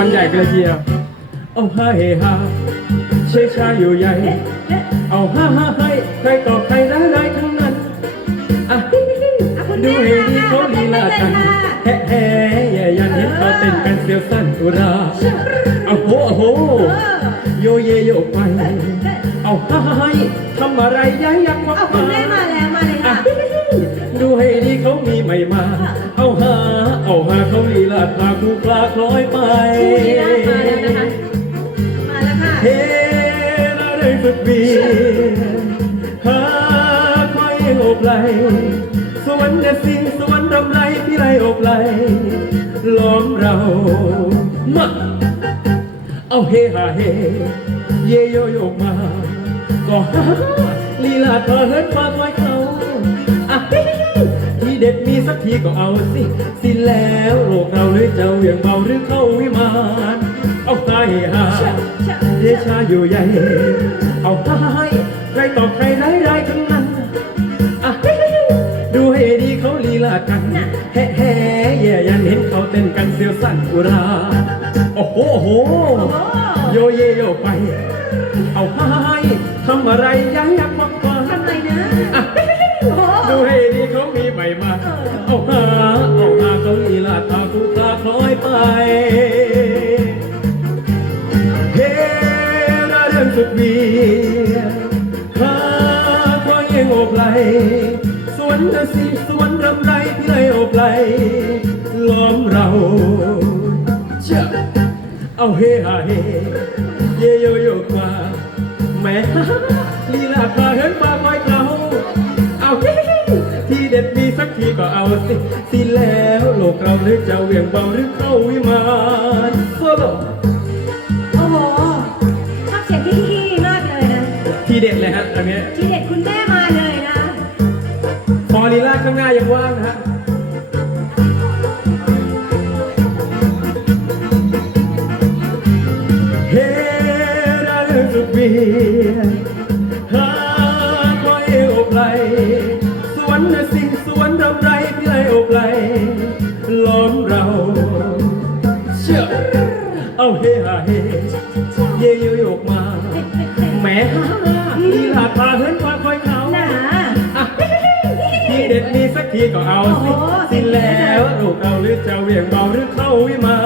มันใหญ่กันเลยทีเดียวเอาฮ่าเฮฮาเชยชาอยู่ใหญ่ เอาฮ่าฮ่าให้ใครต่อใครร้ายร้ายทั้งนั้นอะดูให้ดีเขาลีลากันแฮ่แฮ่แย่ยันเห็นเขาเต้นกันเสียวสั้นอุราเอาโหโอ้โหโยเยโยไป เอาฮ่าฮ่าให้ทำอะไรย้ายยักษ์วักเอาคุณแม่มา เอาหา เอาหาเขาลีลาดพาคู่ปลาคล้อยไปคู่นี้นะมาแล้วนะคะ มาแล้วค่ะ เฮระได้ฝึกบีหาคอยโอบไหลสวรรค์เดสิสวรรค์รำไรพี่ไรโอบไหลล้อมเรามาเอาเฮฮาเฮ เยโยโยกมา ก็ฮาลีลาเธอเฮิร์ตฟ้าคอย มีสักทีก็เอาสิ สิแล้วโลกเราหรือเจ้าเวียงเบาหรือเข้าวิมานเอาไฮฮาเดชาอยู่ใหญ่ เอาไฮใครต่อใครร้ายร้ายทั้งนั้นอะดูให้ดีเขาลีลากันแฮ่แฮ่แย่ยันเห็นเขาเต้นกันเสียวสั่นอุรา โอ้โหโอ้โหโยเยโยไป เอาไห้ทำอะไรย้ายยักษ์มักมาทำไรนะอะโอ้โห ดูให้ดีเขามีใหม่มาเอาหาเอาหาเขาอีลาตาคู่ตาคล้อยไปเฮระเรื่องสุดวียหาควายเองโอบไหลสวนเดสีสวนรำไรพี่เลยโอบไหลล้อมเราเจ้าเอาเฮฮาเฮเยโยโยกว่าแม่ลีลา กทีก็เอาสิสิแล้วโลกเราหรือจะเหวี่ยงเบาหรือเข้าวิมานโซโลโอ้โหชอบเสียงพี่ขี้มากเลยนะทีเด็ดเลยฮะอันเนี้ยทีเด็ดคุณแม่มาเลยนะพอลีลาข้างหน้ายังว่างนะฮะเฮราเรื่องสุดเวียนหาคอยเอวอบไหลสวนน่ะสิส เราเชื่อเอาเฮฮาเฮเยโยโยกมาแหม่ฮ่าลีลาพาเหินฟ้าคอยเขาหนาอะที่เด็ดมีสักทีก็เอาสิโอ้โหสิแล้วลูกเราหรือจะเหวี่ยงเบาหรือเข้าวิมาน